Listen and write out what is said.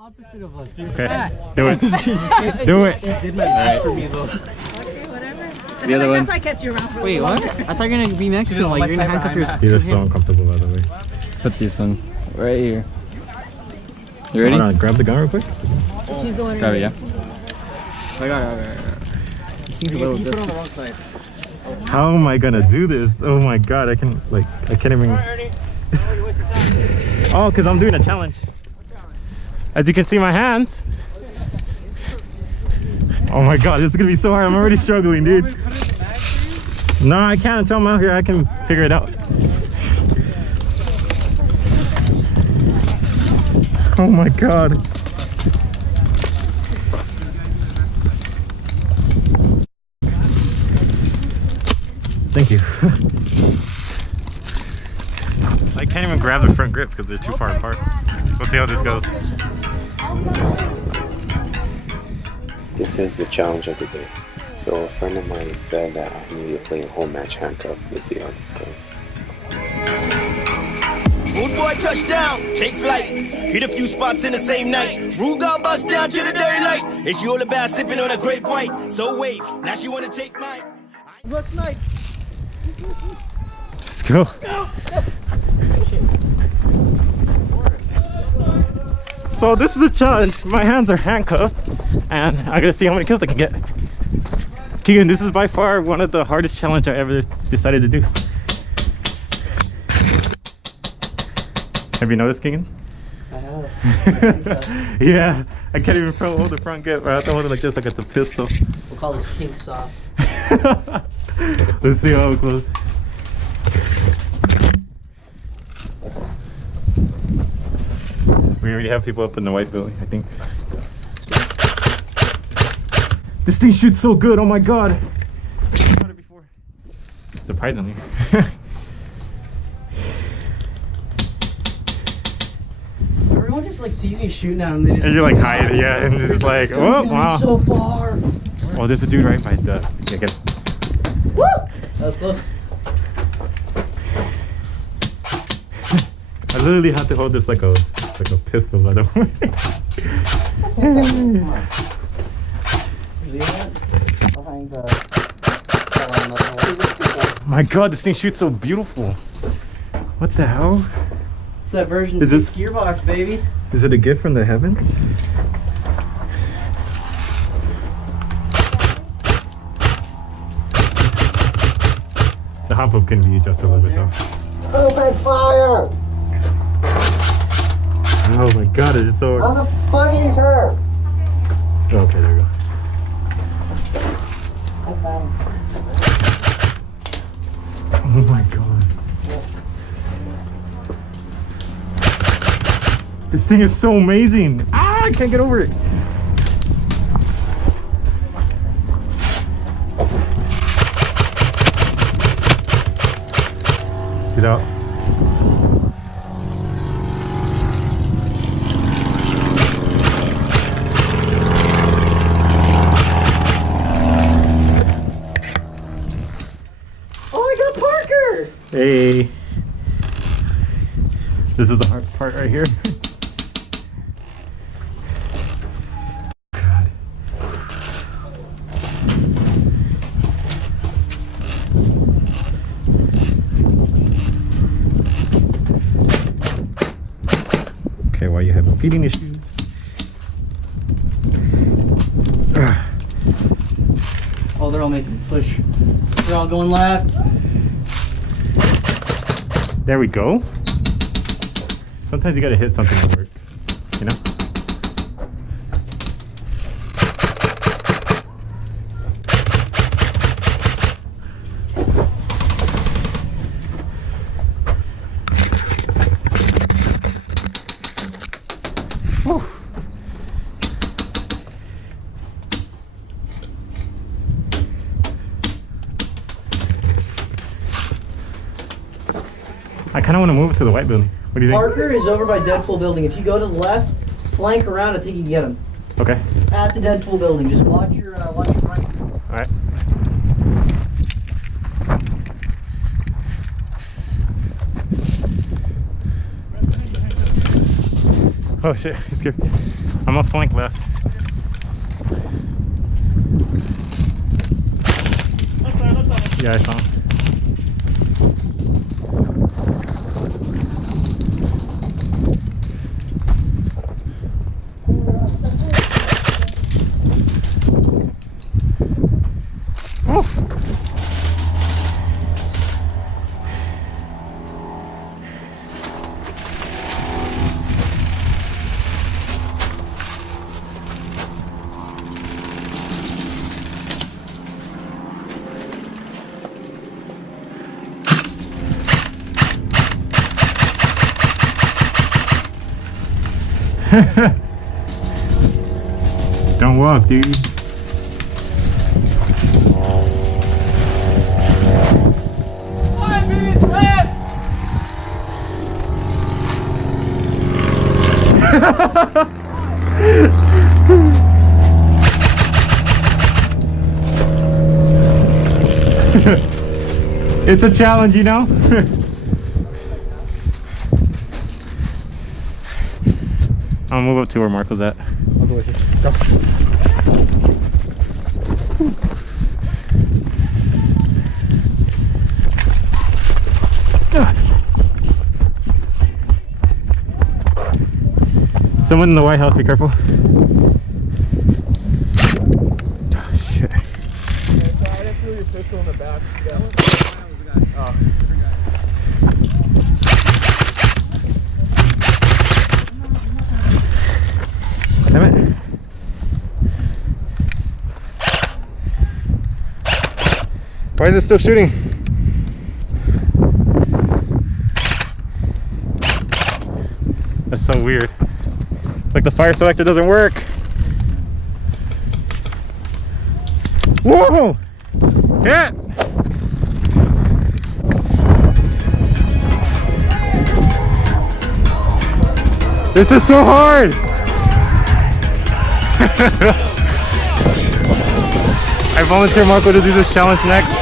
opposite of us. Okay, do it. Do it. Alright. For me though. Okay, whatever. The other one. That's why I kept you around for Wait, what? I thought you were gonna be next to him. Like you're gonna handcuff your. These are so uncomfortable, by the way. Put this one right here. You ready? Hold on, grab the gun real quick. She's the one. Grab it, yeah. I got it. It seems a little different. How am I gonna do this? Oh my god, I can't even. Oh, because I'm doing a challenge. As you can see my hands. Oh my god, this is gonna be so hard. I'm already struggling, dude. No, I can't until I'm out here. I can figure it out. Oh my god. Thank you. I can't even grab the front grip because they're too far apart. We'll see how this goes. This is the challenge of the day. So a friend of mine said that I need to play a whole match handcuff. Let's see how this goes. Rude boy touchdown, take flight. Hit a few spots in the same night. Rude girl bust down to the daylight. And she all about sipping on a grape white. So wave, now she wanna take mine. What's night? Let's go. So this is a challenge. My hands are handcuffed and I gotta see how many kills I can get. Keegan, this is by far one of the hardest challenges I ever decided to do. Have you noticed, Keegan? I have. Yeah, I can't even hold the front grip. I have to hold it like this, like it's a pistol. We'll call this King Soft. Let's see how close. We already have people up in the white building, I think. This thing shoots so good, oh my god! I've shot it before. Surprisingly. Everyone just like sees me shoot now and they just. And you're like hiding, yeah, and it's like, oh wow. So far. Oh, there's a dude right by the. Yeah, get it. Woo! That was close. I literally have to hold this like a pistol, by the way. My god, this thing shoots so beautiful. What the hell? It's that version Is 6 this gearbox, baby. Is it a gift from the heavens? The hop up can be adjusted a little bit though. Open fire! Oh my god, it's just so. On the fucking turf! Okay, there we go. Oh my god. This thing is so amazing. Ah, I can't get over it. Get out. Hey, this is the hard part right here. God. Okay, while you have feeding issues. Oh, they're all making a push. They're all going left. There we go. Sometimes you gotta hit something to work, you know? Whew. I kind of want to move it to the white building. What do you think? Parker is over by Deadpool building. If you go to the left, flank around, I think you can get him. Okay. At the Deadpool building. Just watch your right. All right. Oh shit, he's scared. I'm a flank left. Yeah, I saw him. Oh. Don't walk, dude. It's a challenge, you know? I'll move up to where Mark was at. I'll go with you. Go. Someone in the White House, be careful. Oh, shit. I didn't feel your pistol in the back. Damn it. Why is it still shooting? That's so weird. Like the fire selector doesn't work. Whoa! Hit! This is so hard! I volunteer Marco to do this challenge next.